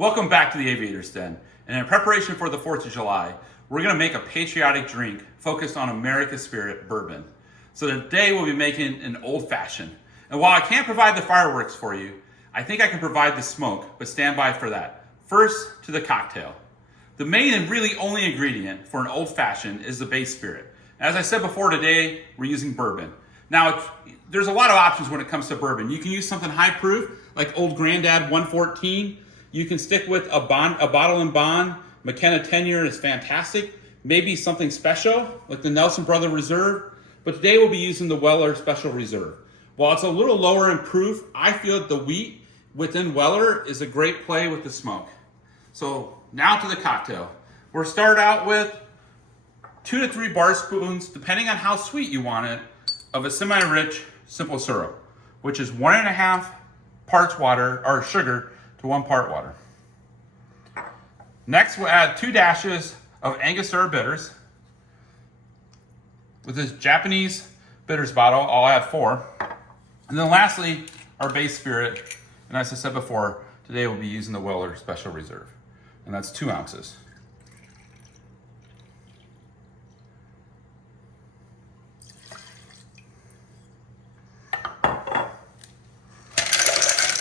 Welcome back to the Aviator's Den. And in preparation for the 4th of July, we're going to make a patriotic drink focused on America's spirit, bourbon. So today we'll be making an old fashioned. And while I can't provide the fireworks for you, I think I can provide the smoke, but stand by for that. First, to the cocktail. The main and really only ingredient for an old fashioned is the base spirit. As I said before, today we're using bourbon. Now, there's a lot of options when it comes to bourbon. You can use something high proof, like Old Grandad 114. You can stick with a bottle and bond. McKenna 10-year is fantastic. Maybe something special, like the Nelson Brother Reserve. But today we'll be using the Weller Special Reserve. While it's a little lower in proof, I feel that the wheat within Weller is a great play with the smoke. So now to the cocktail. We'll start out with 2 to 3 bar spoons, depending on how sweet you want it, of a semi-rich simple syrup, which is 1.5 parts water or sugar to 1 part water. Next, we'll add 2 dashes of Angostura bitters. With this Japanese bitters bottle, I'll add 4. And then lastly, our base spirit. And as I said before, today we'll be using the Weller Special Reserve. And that's 2 ounces.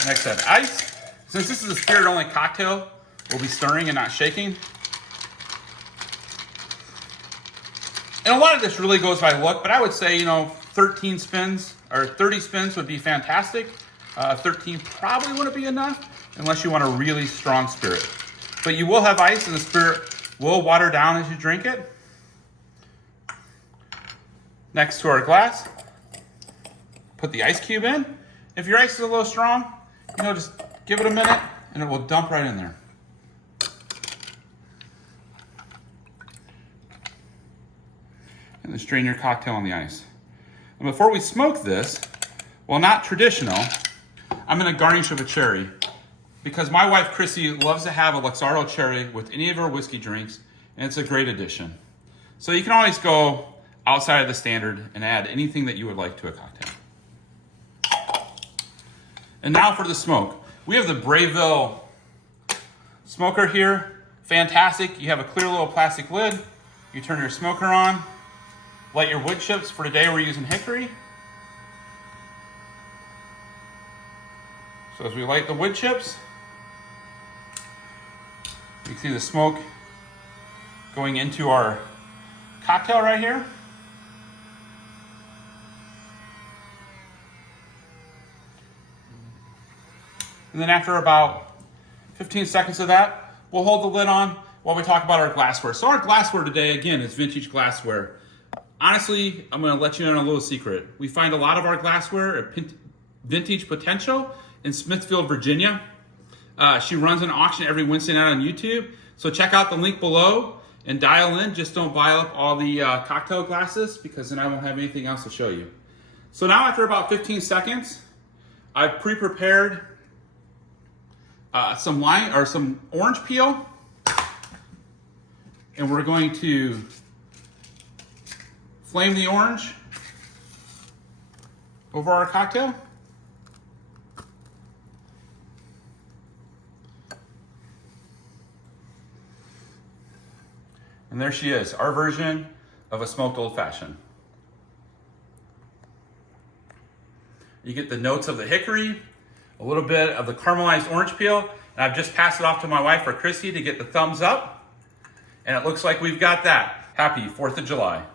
Next, add ice. Since this is a spirit-only cocktail, we'll be stirring and not shaking. And a lot of this really goes by look, but I would say, 13 spins or 30 spins would be fantastic. 13 probably wouldn't be enough unless you want a really strong spirit. But you will have ice and the spirit will water down as you drink it. Next to our glass, put the ice cube in. If your ice is a little strong, just give it a minute and it will dump right in there. And then strain your cocktail on the ice. And before we smoke this, well, not traditional, I'm going to garnish with a cherry because my wife Chrissy loves to have a Luxardo cherry with any of her whiskey drinks, and it's a great addition. So you can always go outside of the standard and add anything that you would like to a cocktail. And now for the smoke. We have the Brayville smoker here. Fantastic. You have a clear little plastic lid. You turn your smoker on. Light your wood chips. For today, we're using hickory. So as we light the wood chips, you can see the smoke going into our cocktail right here. And then after about 15 seconds of that, we'll hold the lid on while we talk about our glassware. So our glassware today, again, is vintage glassware. Honestly, I'm going to let you in on a little secret. We find a lot of our glassware at Vintage Potential in Smithfield, Virginia. She runs an auction every Wednesday night on YouTube. So check out the link below and dial in. Just don't buy up all the cocktail glasses because then I won't have anything else to show you. So now after about 15 seconds, I've pre-prepared some lime or some orange peel, and we're going to flame the orange over our cocktail. And there she is, our version of a smoked old fashioned. You get the notes of the hickory, a little bit of the caramelized orange peel, and I've just passed it off to my wife or Chrissy to get the thumbs up. And it looks like we've got that. Happy 4th of July.